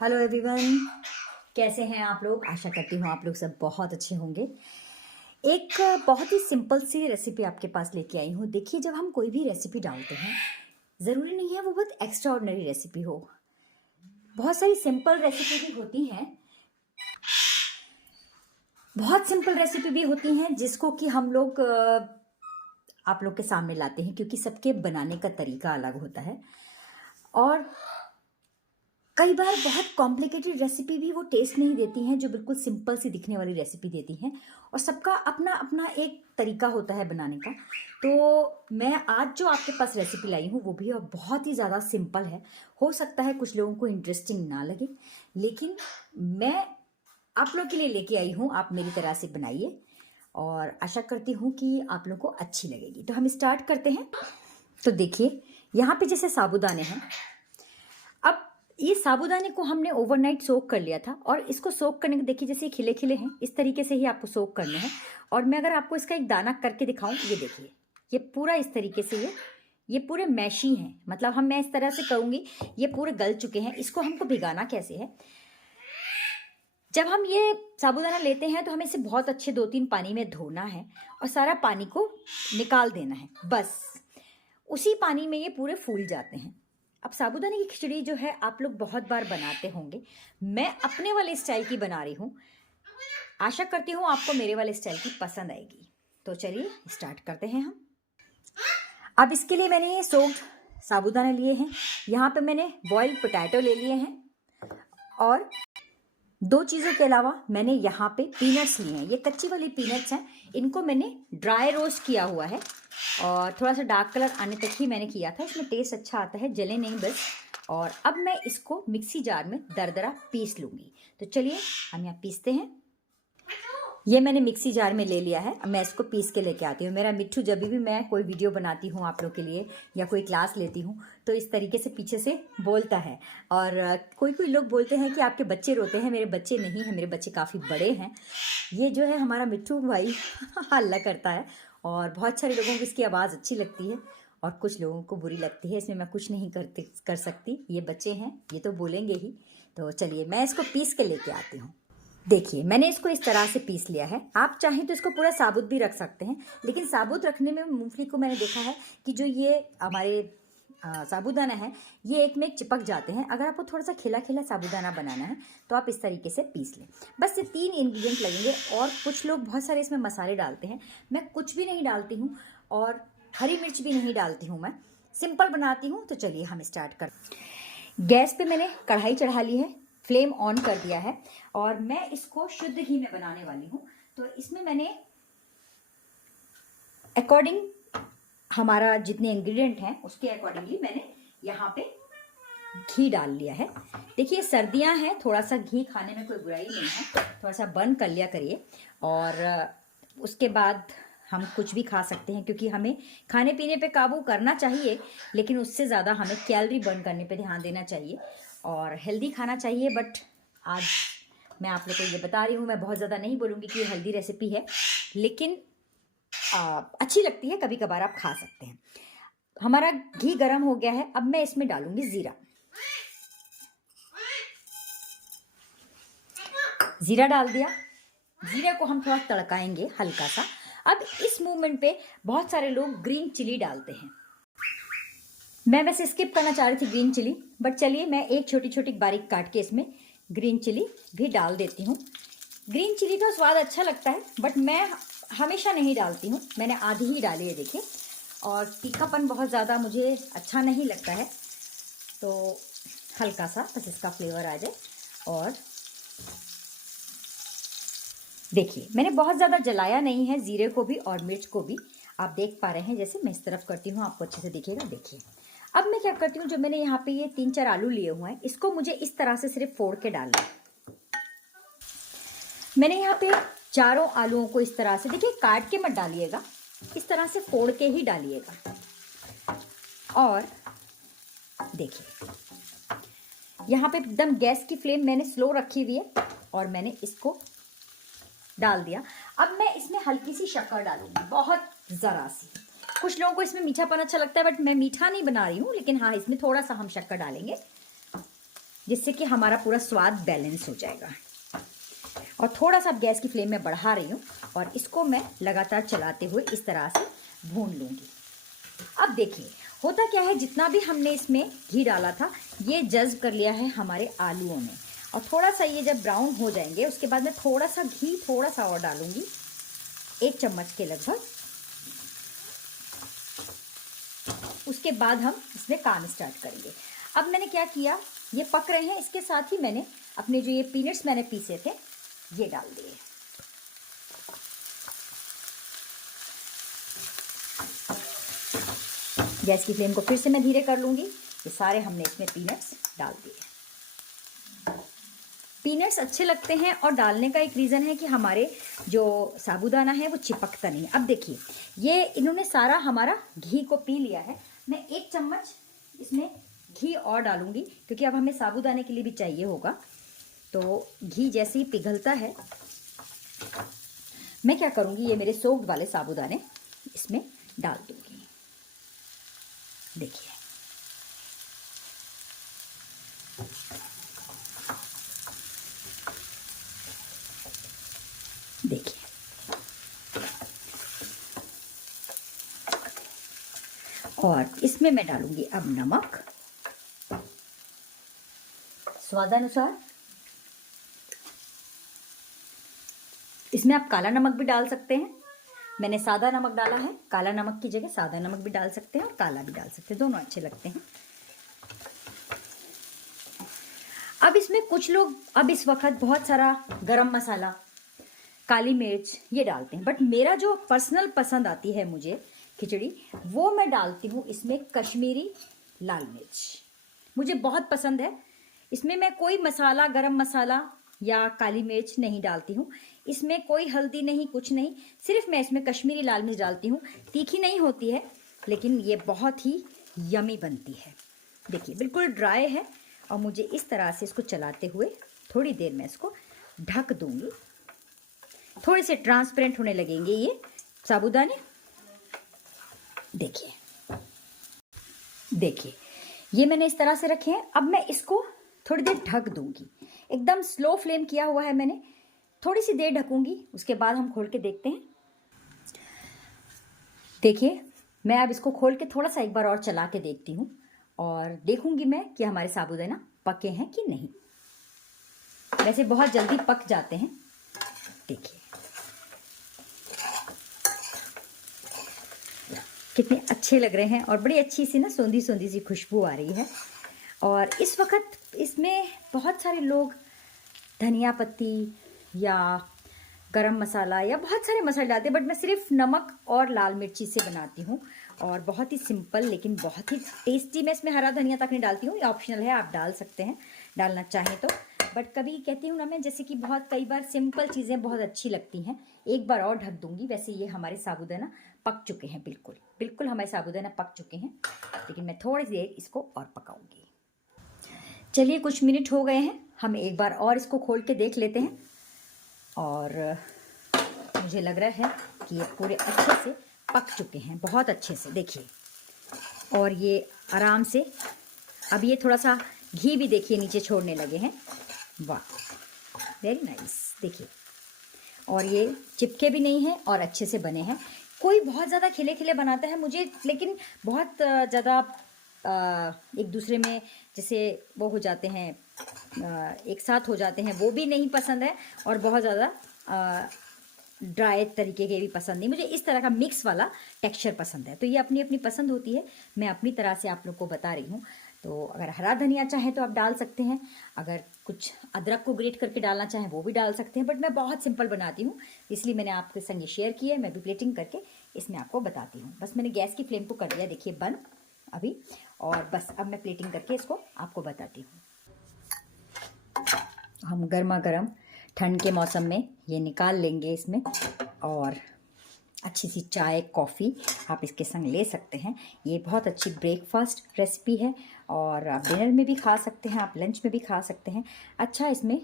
Hello everyone, कैसे हैं आप लोग। आशा करती हूँ आप लोग सब बहुत अच्छे होंगे। एक बहुत ही सिंपल सी रेसिपी आपके पास लेके आई हूँ। देखिए, जब हम कोई भी रेसिपी डालते हैं, ज़रूरी नहीं है वो बहुत एक्स्ट्रा ऑर्डिनरी रेसिपी हो। बहुत सारी सिंपल रेसिपी भी होती हैं, बहुत सिंपल रेसिपी भी होती हैं जिसको कि हम लोग आप लोग के सामने लाते हैं, क्योंकि सबके बनाने का तरीका अलग होता है। और कई बार बहुत कॉम्प्लिकेटेड रेसिपी भी वो टेस्ट नहीं देती हैं जो बिल्कुल सिंपल सी दिखने वाली रेसिपी देती हैं। और सबका अपना अपना एक तरीका होता है बनाने का। तो मैं आज जो आपके पास रेसिपी लाई हूँ वो भी और बहुत ही ज़्यादा सिंपल है। हो सकता है कुछ लोगों को इंटरेस्टिंग ना लगे, लेकिन मैं आप लोग के लिए लेके आई हूँ। आप मेरी तरह से बनाइए और आशा करती हूँ कि आप लोग को अच्छी लगेगी। तो हम स्टार्ट करते हैं। तो देखिए, यहाँ पे जैसे साबूदाने हैं। अब ये साबूदाने को हमने ओवरनाइट सोक कर लिया था, और इसको सोक करने के देखिए जैसे खिले खिले हैं, इस तरीके से ही आपको सोक करने हैं। और मैं अगर आपको इसका एक दाना करके दिखाऊं, ये देखिए, ये पूरा इस तरीके से ये पूरे मैशी हैं। मतलब मैं इस तरह से करूंगी, ये पूरे गल चुके हैं। इसको हमको भिगाना कैसे है, जब हम ये साबूदाना लेते हैं तो हमें इसे बहुत अच्छे 2-3 पानी में धोना है और सारा पानी को निकाल देना है। बस उसी पानी में ये पूरे फूल जाते हैं। अब साबूदाने की खिचड़ी जो है आप लोग बहुत बार बनाते होंगे, मैं अपने वाले स्टाइल की बना रही हूँ। आशा करती हूँ आपको मेरे वाले स्टाइल की पसंद आएगी। तो चलिए स्टार्ट करते हैं हम। अब इसके लिए मैंने ये सोक्ड साबूदाने लिए हैं। यहाँ पे मैंने बॉइल्ड पोटैटो ले लिए हैं, और 2 चीज़ों के अलावा मैंने यहाँ पे पीनट्स लिए हैं। ये कच्ची वाली पीनट्स हैं, इनको मैंने ड्राई रोस्ट किया हुआ है और थोड़ा सा डार्क कलर आने तक ही मैंने किया था। इसमें टेस्ट अच्छा आता है, जले नहीं बस। और अब मैं इसको मिक्सी जार में दरदरा पीस लूँगी। तो चलिए हम यहाँ पीसते हैं। ये मैंने मिक्सी जार में ले लिया है। अब मैं इसको पीस के लेके आती हूँ। मेरा मिट्ठू जब भी मैं कोई वीडियो बनाती हूँ आप लोग के लिए या कोई क्लास लेती हूँ तो इस तरीके से पीछे से बोलता है। और कोई कोई लोग बोलते हैं कि आपके बच्चे रोते हैं। मेरे बच्चे नहीं हैं, मेरे बच्चे काफ़ी बड़े हैं। ये जो है हमारा मिट्ठू भाई हल्ला करता है, और बहुत सारे लोगों को इसकी आवाज़ अच्छी लगती है और कुछ लोगों को बुरी लगती है। इसमें मैं कुछ नहीं कर सकती। ये बच्चे हैं, ये तो बोलेंगे ही। तो चलिए मैं इसको पीस के लेके आती हूँ। देखिए, मैंने इसको इस तरह से पीस लिया है। आप चाहें तो इसको पूरा साबुत भी रख सकते हैं, लेकिन साबुत रखने में मूंगफली को मैंने देखा है कि जो ये हमारे साबूदाना है, ये एक में एक चिपक जाते हैं। अगर आपको थोड़ा सा खिला खिला साबूदाना बनाना है तो आप इस तरीके से पीस लें। बस ये 3 इंग्रेडिएंट लगेंगे। और कुछ लोग बहुत सारे इसमें मसाले डालते हैं, मैं कुछ भी नहीं डालती हूँ, और हरी मिर्च भी नहीं डालती हूँ। मैं सिंपल बनाती हूँ। तो चलिए हम स्टार्ट करते। गैस पे मैंने कढ़ाई चढ़ा ली है, फ्लेम ऑन कर दिया है, और मैं इसको शुद्ध घी में बनाने वाली हूँ। तो इसमें मैंने अकॉर्डिंग हमारा जितने इंग्रेडिएंट हैं उसके अकॉर्डिंगली मैंने यहाँ पे घी डाल लिया है। देखिए, सर्दियाँ हैं, थोड़ा सा घी खाने में कोई बुराई नहीं है। थोड़ा सा बर्न कर लिया करिए, और उसके बाद हम कुछ भी खा सकते हैं, क्योंकि हमें खाने पीने पे काबू करना चाहिए, लेकिन उससे ज़्यादा हमें कैलोरी बर्न करने पे ध्यान देना चाहिए और हेल्दी खाना चाहिए। बट आज मैं आप लोग को ये बता रही हूँ, मैं बहुत ज़्यादा नहीं बोलूँगी कि ये हेल्दी रेसिपी है, लेकिन अच्छी लगती है, कभी कभार आप खा सकते हैं। हमारा घी गर्म हो गया है। अब मैं इसमें डालूंगी ज़ीरा। ज़ीरा डाल दिया। ज़ीरे को हम थोड़ा तड़काएंगे हल्का सा। अब इस मूवमेंट पे बहुत सारे लोग ग्रीन चिली डालते हैं। मैं वैसे स्किप करना चाह रही थी ग्रीन चिली, बट चलिए मैं एक छोटी छोटी बारीक काट के इसमें ग्रीन चिली भी डाल देती हूँ। ग्रीन चिली का स्वाद अच्छा लगता है, बट मैं हमेशा नहीं डालती हूँ। मैंने आधी ही डाली है, देखिए। और तीखापन बहुत ज़्यादा मुझे अच्छा नहीं लगता है, तो हल्का सा बस इसका फ्लेवर आ जाए। और देखिए, मैंने बहुत ज़्यादा जलाया नहीं है ज़ीरे को भी और मिर्च को भी। आप देख पा रहे हैं, जैसे मैं इस तरफ करती हूँ आपको अच्छे से दिखेगा। देखिए, अब मैं क्या करती हूँ, जो मैंने यहाँ पे ये 3-4 आलू लिए हुए हैं, इसको मुझे इस तरह से सिर्फ फोड़ के डालना है। मैंने यहाँ पे चारों आलूओं को इस तरह से, देखिए काट के मत डालिएगा, इस तरह से फोड़ के ही डालिएगा। और देखिए, यहाँ पे एकदम गैस की फ्लेम मैंने स्लो रखी हुई है, और मैंने इसको डाल दिया। अब मैं इसमें हल्की सी शक्कर डालूंगी, बहुत ज़रा सी। कुछ लोगों को इसमें मीठापन अच्छा लगता है, बट मैं मीठा नहीं बना रही हूँ, लेकिन हाँ, इसमें थोड़ा सा हम शक्कर डालेंगे। जिससे कि हमारा पूरा स्वाद बैलेंस हो जाएगा। और थोड़ा सा गैस की फ्लेम में बढ़ा रही हूँ और इसको मैं लगातार चलाते हुए इस तरह से भून लूँगी। अब देखिए होता क्या है, जितना भी हमने इसमें घी डाला था ये जज्ब कर लिया है हमारे आलूओं में। और थोड़ा सा ये जब ब्राउन हो जाएंगे उसके बाद मैं थोड़ा सा घी थोड़ा सा और डालूंगी, 1 चम्मच के लगभग। उसके बाद हम इसमें काम स्टार्ट करेंगे। अब मैंने क्या किया, ये पक रहे हैं, इसके साथ ही मैंने अपने जो ये पीनट्स मैंने पीसे थे ये डाल दिए। गैस की फ्लेम को फिर से मैं धीरे कर लूंगी। ये सारे हमने इसमें पीनट्स डाल दिए। पीनट्स अच्छे लगते हैं और डालने का एक रीज़न है कि हमारे जो साबूदाना है वो चिपकता नहीं। अब देखिए ये इन्होंने सारा हमारा घी को पी लिया है। मैं 1 चम्मच इसमें घी और डालूंगी क्योंकि अब हमें साबूदाने के लिए भी चाहिए होगा। तो घी जैसे ही पिघलता है मैं क्या करूंगी, ये मेरे सोक्ड वाले साबूदाने इसमें डाल दूंगी। देखिए देखिए और इसमें मैं डालूंगी अब नमक स्वादानुसार। इसमें आप काला नमक भी डाल सकते हैं, मैंने सादा नमक डाला है। काला नमक की जगह सादा नमक भी डाल सकते हैं और काला भी डाल सकते हैं, दोनों अच्छे लगते हैं। अब इसमें कुछ लोग अब इस वक्त बहुत सारा गरम मसाला, काली मिर्च ये डालते हैं, बट मेरा जो पर्सनल पसंद आती है मुझे खिचड़ी, वो मैं डालती हूँ इसमें कश्मीरी लाल मिर्च। मुझे बहुत पसंद है। इसमें मैं कोई मसाला, गरम मसाला या काली मिर्च नहीं डालती हूँ। इसमें कोई हल्दी नहीं, कुछ नहीं, सिर्फ मैं इसमें कश्मीरी लाल मिर्च डालती हूँ। तीखी नहीं होती है लेकिन ये बहुत ही यमी बनती है। देखिए बिल्कुल ड्राई है और मुझे इस तरह से इसको चलाते हुए थोड़ी देर में इसको ढक दूंगी। थोड़े से ट्रांसपेरेंट होने लगेंगे ये साबूदाने। देखिए देखिए ये मैंने इस तरह से रखे हैं। अब मैं इसको थोड़ी देर ढक दूंगी, एकदम स्लो फ्लेम किया हुआ है मैंने। थोड़ी सी देर ढकूंगी, उसके बाद हम खोल के देखते हैं। देखिए मैं अब इसको खोल के थोड़ा सा एक बार और चला के देखती हूँ और देखूंगी मैं कि हमारे साबूदाना पके हैं कि नहीं। वैसे बहुत जल्दी पक जाते हैं। देखिए कितने अच्छे लग रहे हैं और बड़ी अच्छी सी ना सोंधी सोंधी सी खुशबू आ रही है। और इस वक्त इसमें बहुत सारे लोग धनिया पत्ती या गरम मसाला या बहुत सारे मसाले डालते हैं, बट मैं सिर्फ नमक और लाल मिर्ची से बनाती हूँ और बहुत ही सिंपल लेकिन बहुत ही टेस्टी। मैं इसमें हरा धनिया तक नहीं डालती हूँ, ये ऑप्शनल है, आप डाल सकते हैं डालना चाहें तो। बट कभी कहती हूँ ना मैं, जैसे कि बहुत कई बार सिंपल चीज़ें बहुत अच्छी लगती हैं। एक बार और ढक दूंगी। वैसे ये हमारे साबूदाना पक चुके हैं, बिल्कुल बिल्कुल हमारे साबूदाना पक चुके हैं, लेकिन मैं थोड़ी देर इसको और पकाऊंगी। चलिए कुछ मिनट हो गए हैं, हम एक बार और इसको खोल के देख लेते हैं। और मुझे लग रहा है कि ये पूरे अच्छे से पक चुके हैं, बहुत अच्छे से। देखिए और ये आराम से, अब ये थोड़ा सा घी भी देखिए नीचे छोड़ने लगे हैं। वाह वेरी नाइस। देखिए और ये चिपके भी नहीं हैं और अच्छे से बने हैं। कोई बहुत ज़्यादा खिले खिले बनाता है मुझे, लेकिन बहुत ज़्यादा एक दूसरे में जैसे वो हो जाते हैं, एक साथ हो जाते हैं, वो भी नहीं पसंद है। और बहुत ज़्यादा ड्राई तरीके के भी पसंद नहीं, मुझे इस तरह का मिक्स वाला टेक्सचर पसंद है। तो ये अपनी अपनी पसंद होती है, मैं अपनी तरह से आप लोग को बता रही हूँ। तो अगर हरा धनिया चाहें तो आप डाल सकते हैं, अगर कुछ अदरक को ग्रेट करके डालना चाहें वो भी डाल सकते हैं, बट मैं बहुत सिंपल बनाती हूँ इसलिए मैंने आपके संग शेयर किया है। मैं भी प्लेटिंग करके इसमें आपको बताती हूँ। बस मैंने गैस की फ्लेम को कर दिया, देखिए बंद अभी, और बस अब मैं प्लेटिंग करके इसको आपको बताती हूँ। हम गर्मा गर्म ठंड के मौसम में ये निकाल लेंगे इसमें, और अच्छी सी चाय कॉफ़ी आप इसके संग ले सकते हैं। ये बहुत अच्छी ब्रेकफास्ट रेसिपी है और आप डिनर में भी खा सकते हैं, आप लंच में भी खा सकते हैं। अच्छा इसमें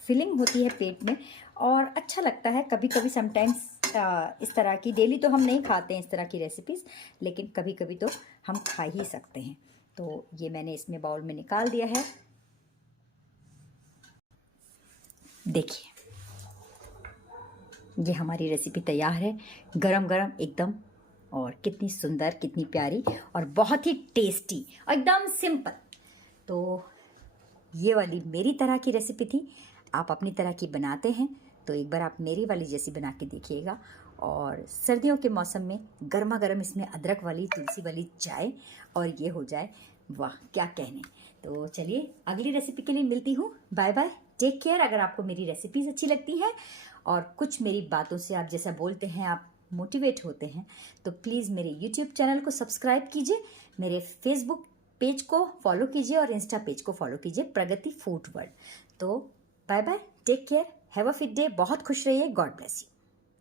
फिलिंग होती है पेट में और अच्छा लगता है। कभी कभी समटाइम्स इस तरह की, डेली तो हम नहीं खाते हैं इस तरह की रेसिपीज़, लेकिन कभी कभी तो हम खा ही सकते हैं। तो ये मैंने इसमें बाउल में निकाल दिया है देखिए, ये हमारी रेसिपी तैयार है, गरम गरम एकदम। और कितनी सुंदर, कितनी प्यारी और बहुत ही टेस्टी और एकदम सिंपल। तो ये वाली मेरी तरह की रेसिपी थी। आप अपनी तरह की बनाते हैं तो एक बार आप मेरी वाली जैसी बना के देखिएगा। और सर्दियों के मौसम में गर्मा गर्म इसमें अदरक वाली, तुलसी वाली चाय और ये हो जाए वाह, क्या कहने। तो चलिए अगली रेसिपी के लिए मिलती हूँ। Bye bye, take care. अगर आपको मेरी रेसिपीज़ अच्छी लगती हैं और कुछ मेरी बातों से आप जैसा बोलते हैं आप मोटिवेट होते हैं, तो प्लीज़ मेरे यूट्यूब चैनल को सब्सक्राइब कीजिए, मेरे फेसबुक पेज को फॉलो कीजिए और इंस्टा पेज को फॉलो कीजिए, प्रगति फूड वर्ल्ड। तो bye bye, take care, have a fit day, बहुत खुश रहिए, गॉड ब्लेस यू।